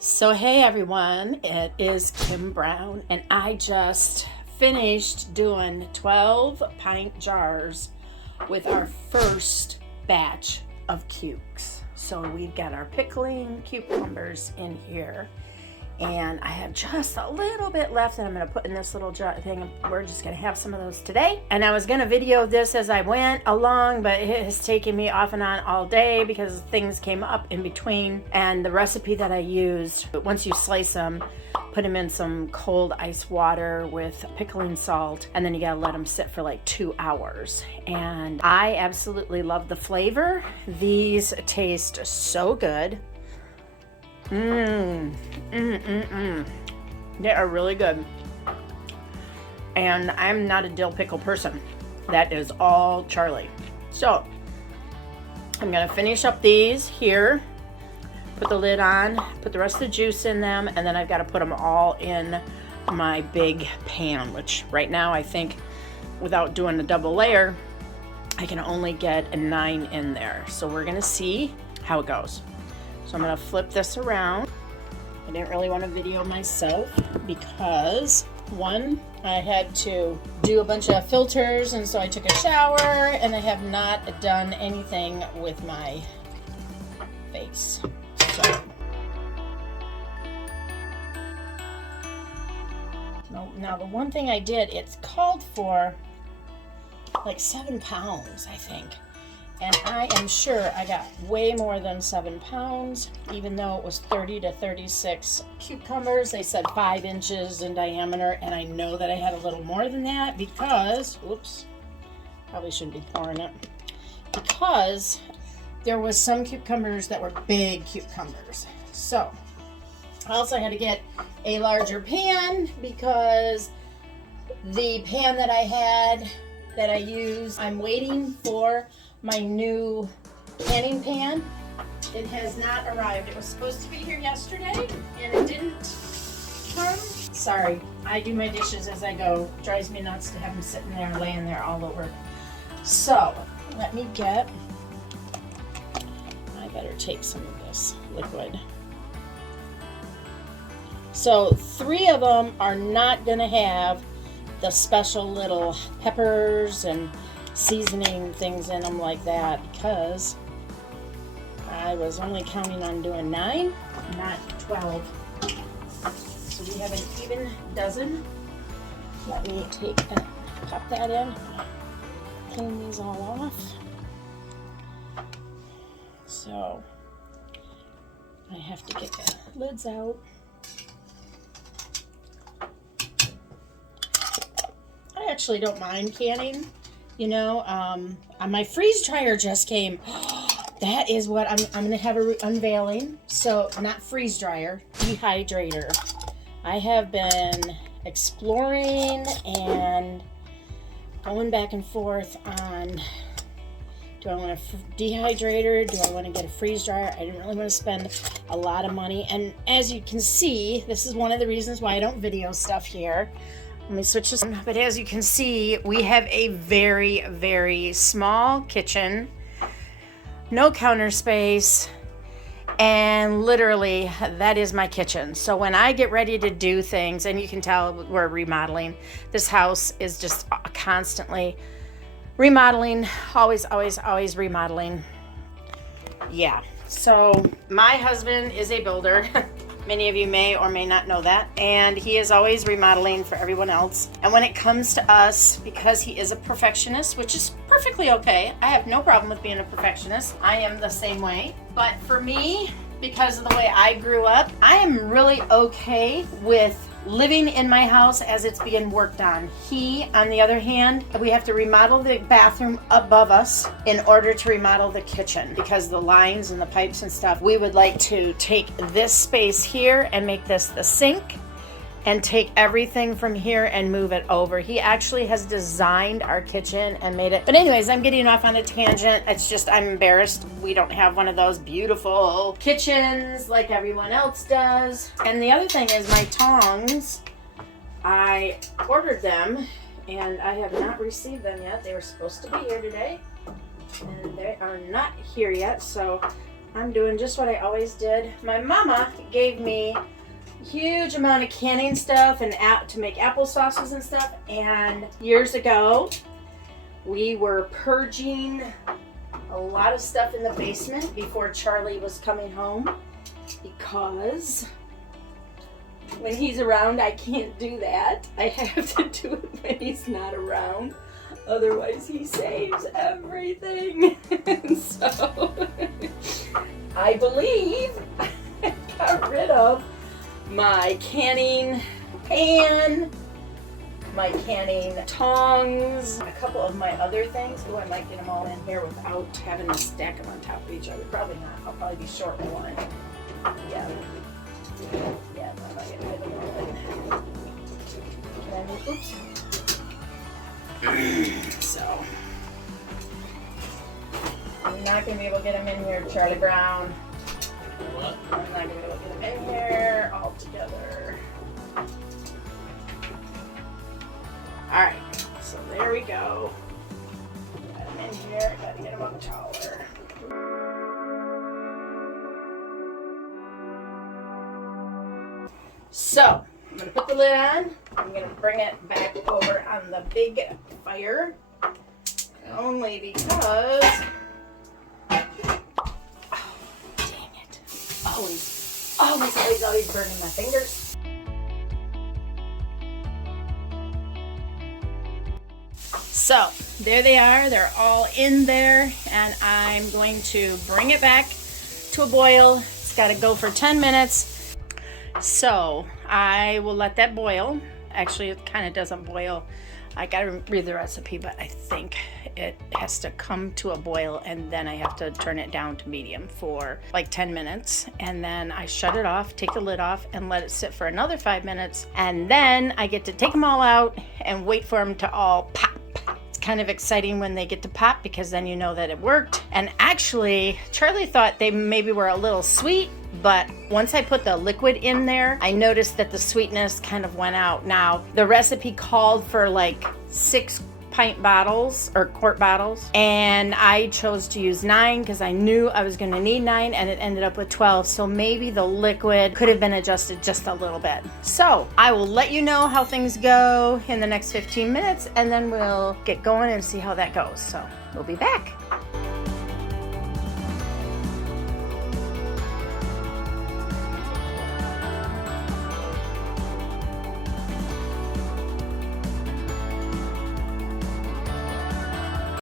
So hey everyone, it is Kim Brown and I just finished doing 12 pint jars with our first batch of cukes. So we've got our pickling cucumbers in here and I have just a little bit left that I'm going to put in this little jar thing. We're just going to have some of those today. And I was going to video this as I went along, but it has taken me off and on all day because things came up in between. And the recipe that I used, once you slice them, put them in some cold ice water with pickling salt, and then you got to let them sit for like 2 hours. And I absolutely love the flavor. These taste so good. They are really good. And I'm not a dill pickle person. That is all Charlie. So I'm gonna finish up these here, put the lid on, put the rest of the juice in them, and then I've got to put them all in my big pan, which right now I think without doing a double layer I can only get a 9 in there. So we're gonna see how it goes. So I'm gonna flip this around. I didn't really want to video myself because one, I had to do a bunch of filters, and so I took a shower, and I have not done anything with my face. So now the one thing I did, it's called for like 7 pounds, I think. And I am sure I got way more than 7 pounds, even though it was 30 to 36 cucumbers. They said 5 inches in diameter, and I know that I had a little more than that because, whoops, probably shouldn't be pouring it, because there was some cucumbers that were big cucumbers. So I also had to get a larger pan because the pan that I had, that I used, I'm waiting for my new canning pan. It has not arrived. It was supposed to be here yesterday and it didn't come. Sorry, I do my dishes as I go. It drives me nuts to have them sitting there, laying there all over. So let me get, I better take some of this liquid. So 3 of them are not gonna have the special little peppers and seasoning things in them like that because I was only counting on doing 9, not 12. So we have an even dozen. Let me take and pop that in. Clean these all off. So I have to get the lids out. I actually don't mind canning. You know, my freeze dryer just came. That is what I'm going to have a unveiling. So not freeze dryer, dehydrator. I have been exploring and going back and forth on, do I want a dehydrator? Do I want to get a freeze dryer? I didn't really want to spend a lot of money. And as you can see, this is one of the reasons why I don't video stuff here. Let me switch this on. But as you can see, we have a very, very small kitchen, no counter space, and literally that is my kitchen. So when I get ready to do things, and you can tell we're remodeling, this house is just constantly remodeling, always remodeling. Yeah, so my husband is a builder. Many of you may or may not know that. And he is always remodeling for everyone else. And when it comes to us, because he is a perfectionist, which is perfectly okay. I have no problem with being a perfectionist. I am the same way. But for me, because of the way I grew up, I am really okay with living in my house as it's being worked on. He, on the other hand, we have to remodel the bathroom above us in order to remodel the kitchen because the lines and the pipes and stuff. We would like to take this space here and make this the sink and take everything from here and move it over. He actually has designed our kitchen and made it. But anyways, I'm getting off on a tangent. It's just, I'm embarrassed we don't have one of those beautiful kitchens like everyone else does. And the other thing is my tongs, I ordered them and I have not received them yet. They were supposed to be here today and they are not here yet. So I'm doing just what I always did. My mama gave me a huge amount of canning stuff and to make applesauces and stuff. And years ago, we were purging a lot of stuff in the basement before Charlie was coming home, because when he's around, I can't do that. I have to do it when he's not around. Otherwise, he saves everything. And so, I believe I got rid of my canning pan, my canning tongs, a couple of my other things. Oh, I might get them all in here without having to stack them on top of each other. Probably not. I'll probably be short one. Yeah. Yeah, I'm not gonna get them all in. Can I move? Oops. So, I'm not going to be able to get them in here, Charlie Brown. What? I'm not going to be able to get them in here all together. Alright, so there we go. Got them in here, got to get them up taller. So, I'm going to put the lid on. I'm going to bring it back over on the big fire. Only because... Oh, dang it. Always burning my fingers. So, there they are. They're all in there. And I'm going to bring it back to a boil. It's got to go for 10 minutes. So I will let that boil. Actually, it kind of doesn't boil. I gotta read the recipe, but I think it has to come to a boil and then I have to turn it down to medium for like 10 minutes. And then I shut it off, take the lid off, and let it sit for another 5 minutes. And then I get to take them all out and wait for them to all pop. It's kind of exciting when they get to pop because then you know that it worked. And actually, Charlie thought they maybe were a little sweet, but once I put the liquid in there, I noticed that the sweetness kind of went out. Now, the recipe called for like 6 pint bottles or quart bottles, and I chose to use 9 because I knew I was going to need 9, and it ended up with 12. So maybe the liquid could have been adjusted just a little bit. So I will let you know how things go in the next 15 minutes, and then we'll get going and see how that goes. So we'll be back.